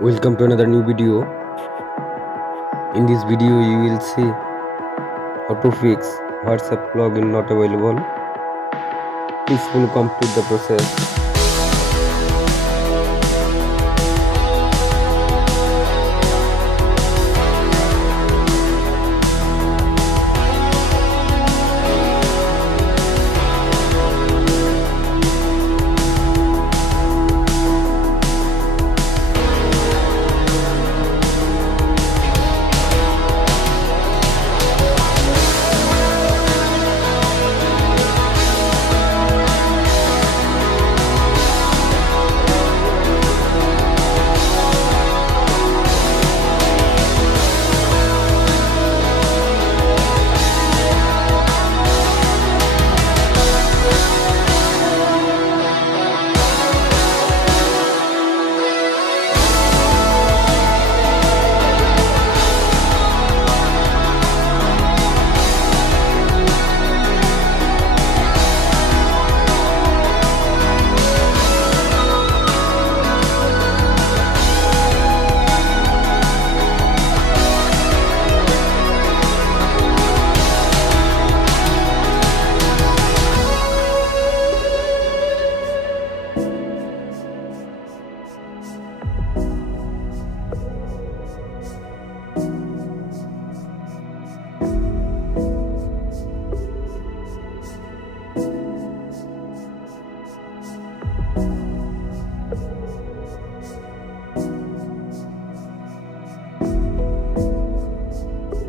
Welcome to another new video. In this video you will see how to fix WhatsApp login not available. Please complete the process.